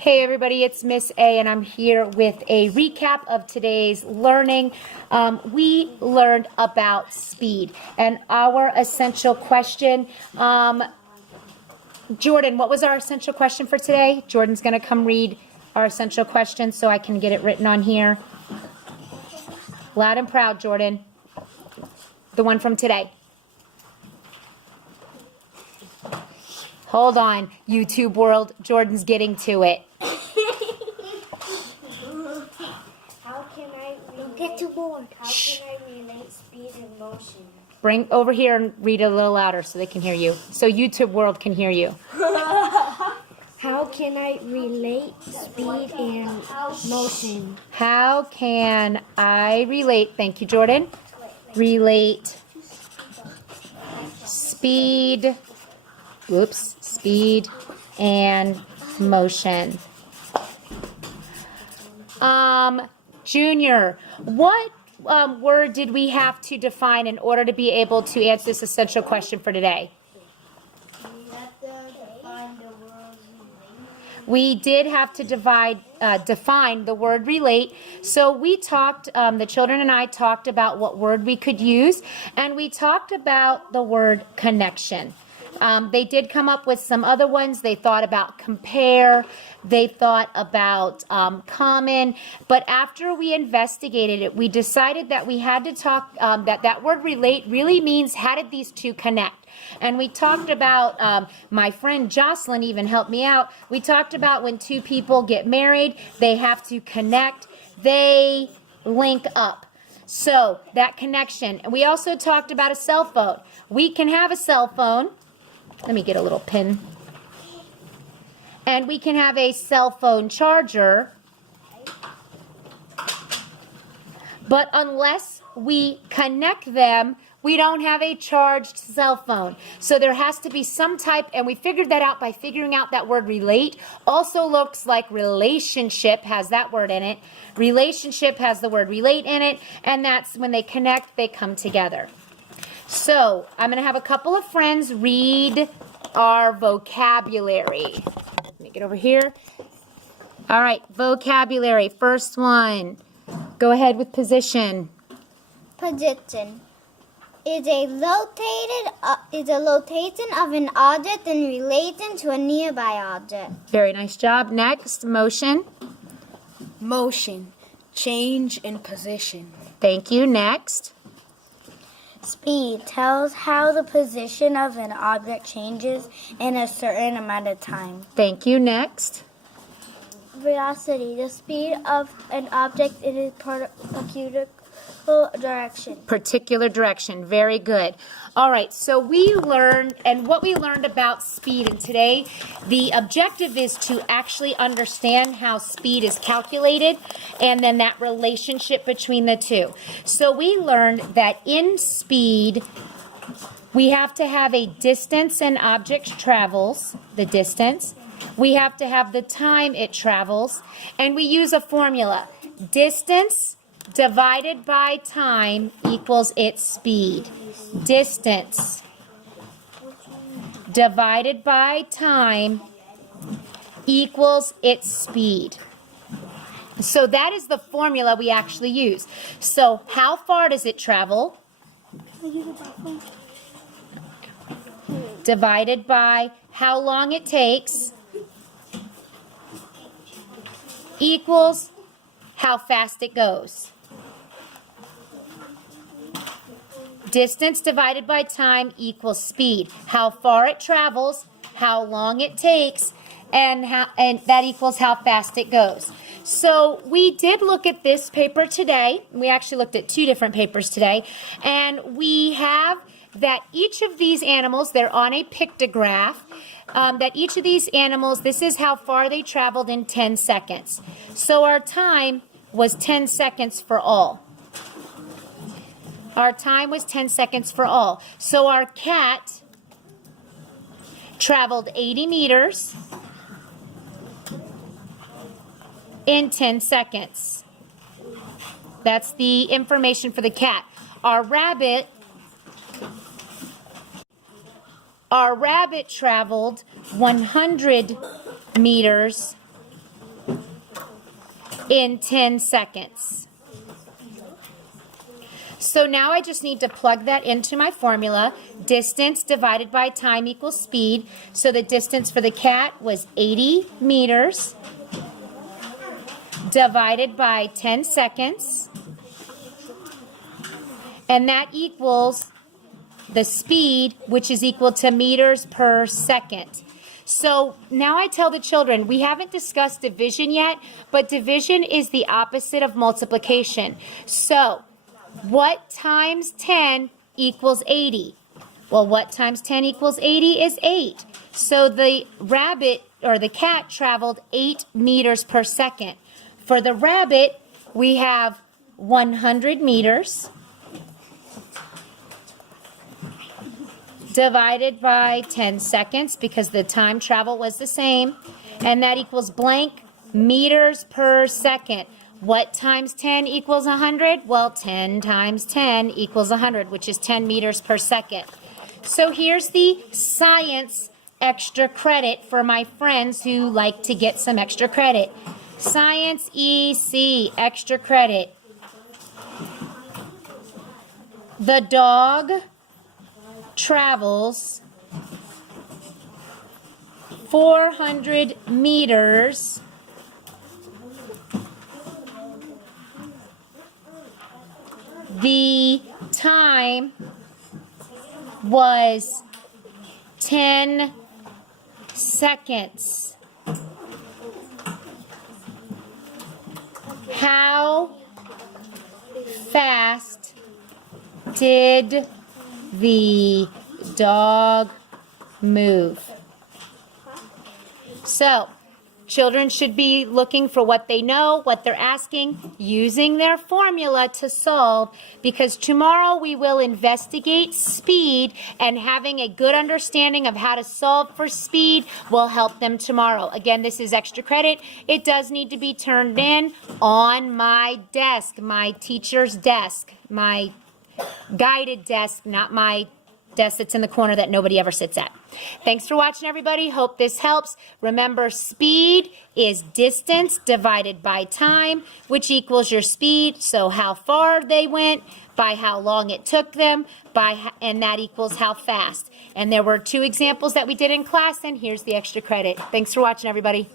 Hey everybody, it's Miss A and I'm here with a recap of today's learning. We learned about speed and our essential question. Jordan, what was our essential question for today? Jordan's going to come read our essential question so I can get it written on here. Loud and proud, Jordan. The one from today. Hold on, YouTube world. Jordan's getting to it. Get to board. How can I relate speed and motion? Bring over here and read it a little louder so they can hear you. So YouTube world can hear you. How can I relate speed and motion? How can I relate, thank you Jordan, relate speed and motion. Junior, what word did we have to define in order to be able to answer this essential question for today? We did have to define the word relate. So we talked, the children and I talked about what word we could use, and we talked about the word connection. They did come up with some other ones. They thought about compare. They thought about common. But after we investigated it, we decided that we had to talk, that word relate really means how did these two connect? And we talked about, my friend Jocelyn even helped me out. We talked about when two people get married, they have to connect. They link up. So that connection. And we also talked about a cell phone. We can have a cell phone. Let me get a little pin. And we can have a cell phone charger. But unless we connect them, we don't have a charged cell phone. So there has to be some type, and we figured that out by figuring out that word relate. Also looks like relationship has that word in it. Relationship has the word relate in it, and that's when they connect, they come together. So I'm going to have a couple of friends read our vocabulary. Let me get over here. All right, vocabulary. First one. Go ahead with position. Position is a location of an object in relation to a nearby object. Very nice job. Next, motion. Motion, change in position. Thank you. Next. Speed tells how the position of an object changes in a certain amount of time. Thank you. Next. Velocity, the speed of an object in a particular direction. Particular direction. Very good. All right, so we learned, and what we learned about speed, and today the objective is to actually understand how speed is calculated and then that relationship between the two. So we learned that in speed, we have to have a distance an object travels, the distance. We have to have the time it travels, and we use a formula. Distance divided by time equals its speed. Distance divided by time equals its speed. So that is the formula we actually use. So how far does it travel? Divided by how long it takes equals how fast it goes. Distance divided by time equals speed. How far it travels, how long it takes, and that equals how fast it goes. So we did look at this paper today. We actually looked at two different papers today. And we have that each of these animals, they're on a pictograph, that each of these animals, this is how far they traveled in 10 seconds. So our time was 10 seconds for all. Our time was 10 seconds for all. So our cat traveled 80 meters in 10 seconds. That's the information for the cat. Our rabbit traveled 100 meters in 10 seconds. So now I just need to plug that into my formula. Distance divided by time equals speed. So the distance for the cat was 80 meters divided by 10 seconds. And that equals the speed, which is equal to meters per second. So now I tell the children, we haven't discussed division yet, but division is the opposite of multiplication. So what times 10 equals 80? Well, what times 10 equals 80 is 8. So the rabbit or the cat traveled 8 meters per second. For the rabbit, we have 100 meters divided by 10 seconds because the time travel was the same, and that equals blank meters per second. What times 10 equals 100? Well, 10 times 10 equals 100, which is 10 meters per second. So here's the science extra credit for my friends who like to get some extra credit. Science EC, extra credit. The dog travels 400 meters the time was 10 seconds. How fast did the dog move? So, children should be looking for what they know, what they're asking, using their formula to solve, because tomorrow we will investigate speed, and having a good understanding of how to solve for speed will help them tomorrow. Again, this is extra credit. It does need to be turned in on my desk, my teacher's desk, my guided desk, not my desk that's in the corner that nobody ever sits at. Thanks for watching, everybody. Hope this helps. Remember, speed is distance divided by time, which equals your speed. So how far they went by how long it took them, and that equals how fast. And there were 2 examples that we did in class, and here's the extra credit. Thanks for watching, everybody.